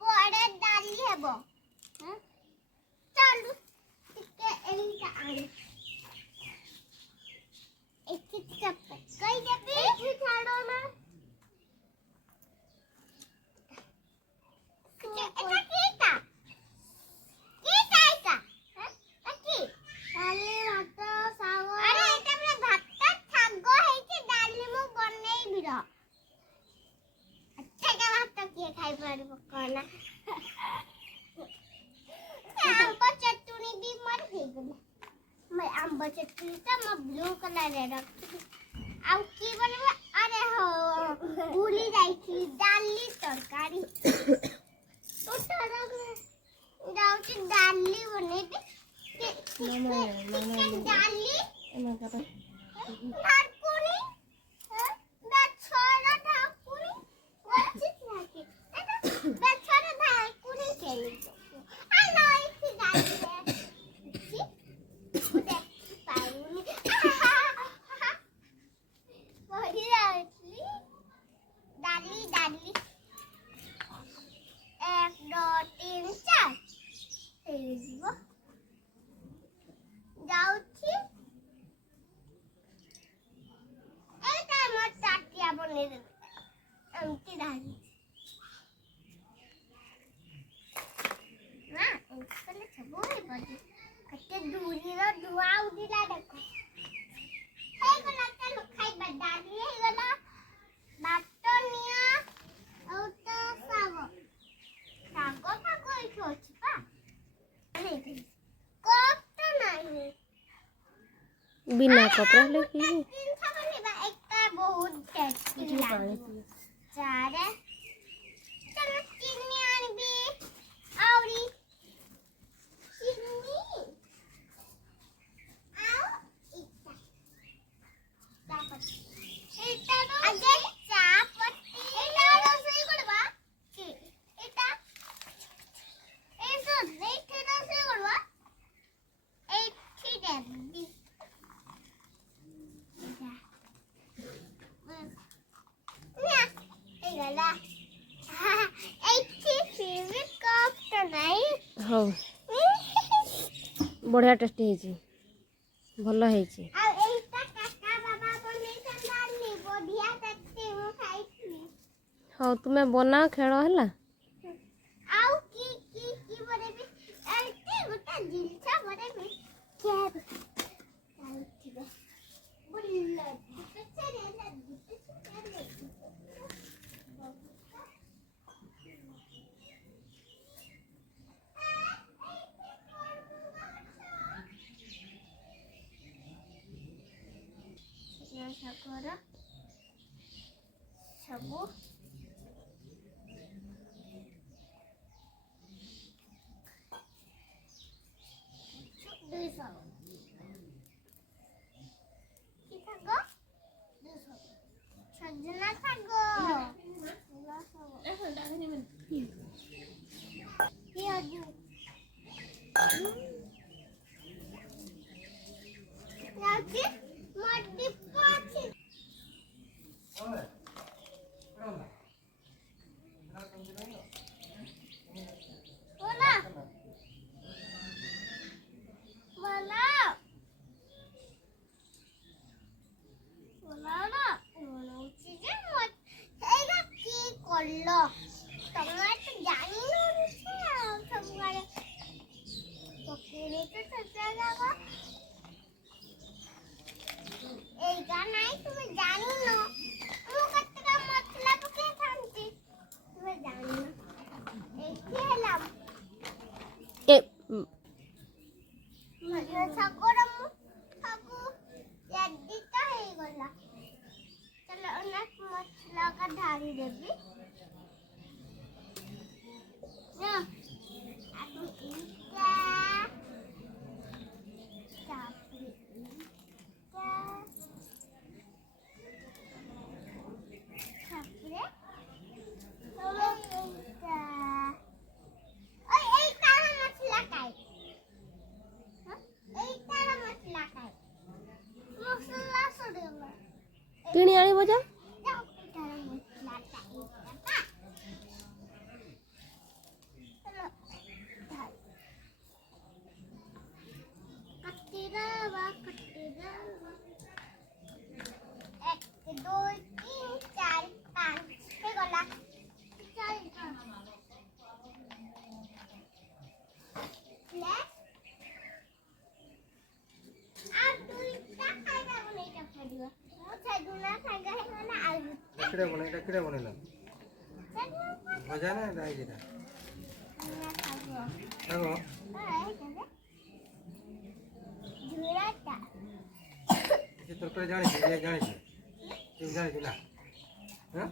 ପଡେ ଡାଲି ହେବ। ଚାଲୁ ଟିକେ ଏଇଟା ଆଣି ଏଠି ପକାଇ ଦେବି। ଏଠି ଛାଡ଼ ନା। এটা কিটা কিটা এটা কি ডালি ভাত ଶାଗ। ଆରେ ଏଟା ପୁରା ଭାତ ଶାଗ ହେଇଛି ଡାଲି ମୁଁ ବନେଇବି ର। ଏଟା ଭାତ କିଏ ଖାଇ ପାରିବ କହନା। ଆମ୍ବ ଚଟଣି ବି ମୋର ହେଇଗଲା। मैं आंबा चटनी तो मैं ब्लू कलर रे रखी आउ की बनबा। अरे हो भूली जाई थी डाली तरकारी जाऊँ डाली बनेबी। डाली ढाकुनी बेछरा ढाकुनी अच्छी लागे बेछरा ढाकुनी खेली हेलो इसी डाली डाली डाली 1 2 3 4 ହେଇଯିବ। ଯାଉଛି ଏଇଟା ମୋ ଚାଟିଆ ବନେଇଦେବି ଏମିତି ଡାଲି ନା ଏମିତି କଲେ ସବୁ ହେଇପାରୁଛି। କେତେ ଦୂରିର ଧୂଆଁ ଉଠିଲା ଦେଖ। ହେଇଗଲା ଚାଲ ଖାଇବା। ଡାଲି ହେଇଗଲା ଭାତ ନିଆ ଆଉ ତ ଶାଗ ଏଇଠି ଅଛି ପା କପଟା ନାହିଁ बिना कपड़ा लेके ଜିନିଷ ବନେଇବା ଏଟା ବହୁତ ଟେଷ୍ଟି ଲାଗିବ। ଚାରେ ଚାଲ ଚିନି ଆଣିବି ଆହୁରି ଚିନି ଆଉ ଏଇଟା ଆଗେ ଚା ପତି ଏଇଟା ରୋଷେଇ କରିବା କି ଏଇଟା ଏଇଟା ରୋଷେଇ କରିବା ଏଇଠି ଦେବି। ହେଇଗଲା ଏଇଠି ଫିର କପଟା ନାହିଁ। हो बढ़िया टेस्टी ହେଇଛି ଭଲ ହେଇଛି। ଆଉ ଏଇଟା କାକା ବାବା ବନେଇଛନ୍ତି ଡାଲି ବଢିଆ ଟେଷ୍ଟି ମୁଁ ଖାଇଥିଲି। ହଉ ତୁମେ ବନାଅ ଖେଳ ହେଲା। ଆଉ କି ବନେଇବି ଏଇଠି ଗୋଟେ ଜିନିଷ ବନେଇବି କେବେ ଚାଲିଥିବ ବୁଲିଲା ଶାଗର ସବୁ ସଜନା ଶାଗ ପିଆଜ ଯାଉଛି ମଡି ପାଛି बोला बोला बोला ना बोलौची जे मत एगा की करलो तमे तो जानी न छै सब गारे पकड़े तो सजा जागा एगा नहीं तुम जानी न मु कतका मसला पके थांती तुम जानी एके हलाम ए ଶାଗର ମୁଁ ସବୁ ରେଡିଟା ହେଇଗଲା। ଚାଲ ଅନେକ ମସଲା କା ଢାଳି ଦେବି। ଆଗ ଇଟା ତାପରେ ଇଟା ତାପରେ ଏଇଟା ଏଇଟା ମସଲା ଖାଇ କିଣି ଆଣିବ ଯା। কিটা বনাইলাম ভজা না এটা এই যেটা দেখো তরকারি জানিস জানিস তুই জানিস না হ্যাঁ